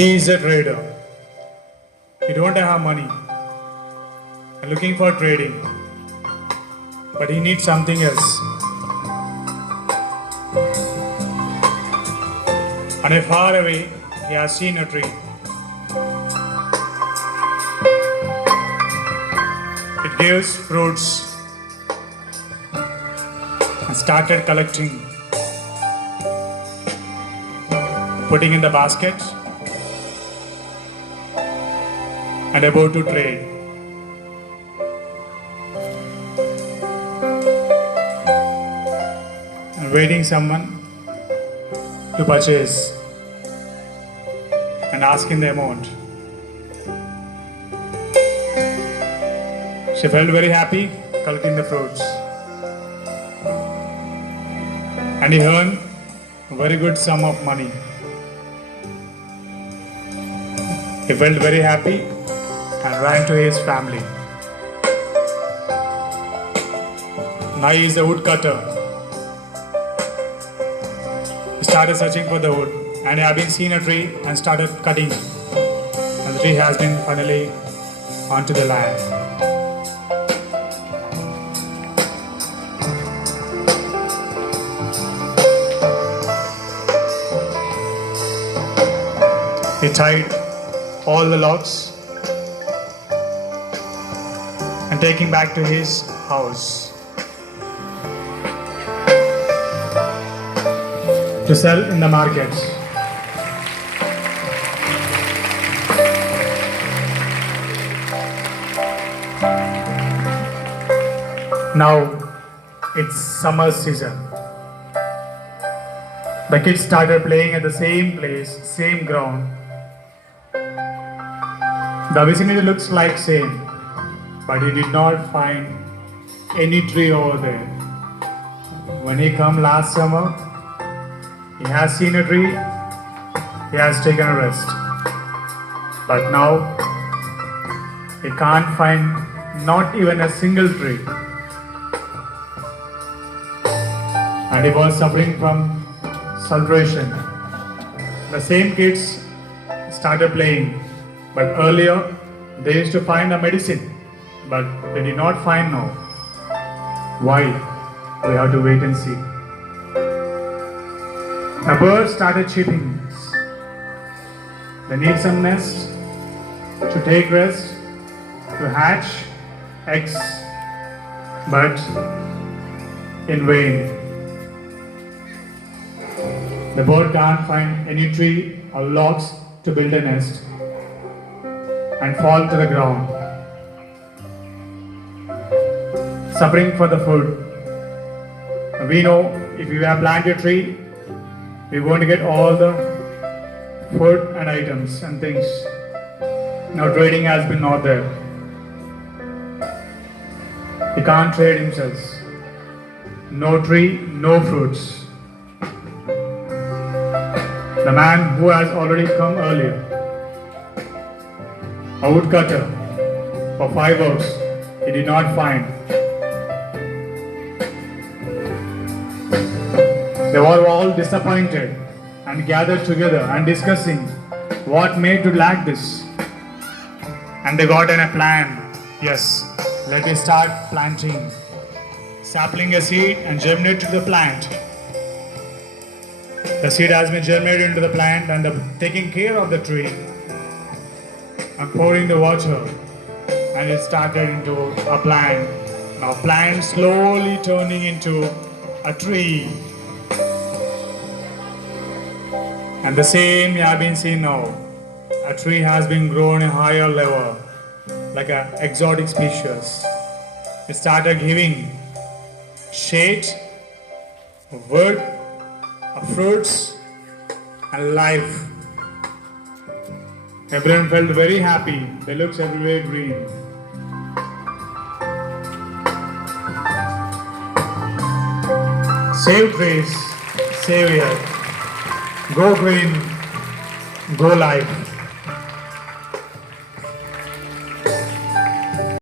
He is a trader. He don't have money and looking for trading, but he needs something else. And far away, he has seen a tree. It gives fruits and started collecting, putting in the basket and about to trade. And waiting someone to purchase and asking the amount. She felt very happy collecting the fruits. And he earned a very good sum of money. He felt very happy and ran to his family. Now he is a woodcutter. He started searching for the wood and he had been seen a tree and started cutting. And the tree has been finally onto the land. He tied all the logs and taking back to his house to sell in the market. Now it's summer season. The kids started playing at the same place, same ground. The vicinity looks like same, but he did not find any tree over there. When he come last summer, he has seen a tree, he has taken a rest. But now, he can't find not even a single tree. And he was suffering from sultration. The same kids started playing. But earlier, they used to find a medicine, but they did not find now. Why? We have to wait and see. A bird started chirping. They need some nest to take rest, to hatch eggs, but in vain. The bird can't find any tree or logs to build a nest and fall to the ground, suffering for the food. We know if we have planted a tree, we're going to get all the food and items and things. Now trading has been not there. He can't trade himself. No tree, no fruits. The man who has already come earlier, a woodcutter, for 5 hours, he did not find. They were all disappointed and gathered together and discussing what made to lack this. And they got in a plan. Yes, let us start planting, sapling a seed and germinate to the plant. The seed has been germinated into the plant and taking care of the tree and pouring the water, and it started into a plant. Now plant slowly turning into a tree. And the same you have been seen now. A tree has been grown in higher level, like an exotic species. It started giving shade, wood, fruits, and life. Everyone felt very happy. They looked everywhere green. Save trees, save air. Go green, go life.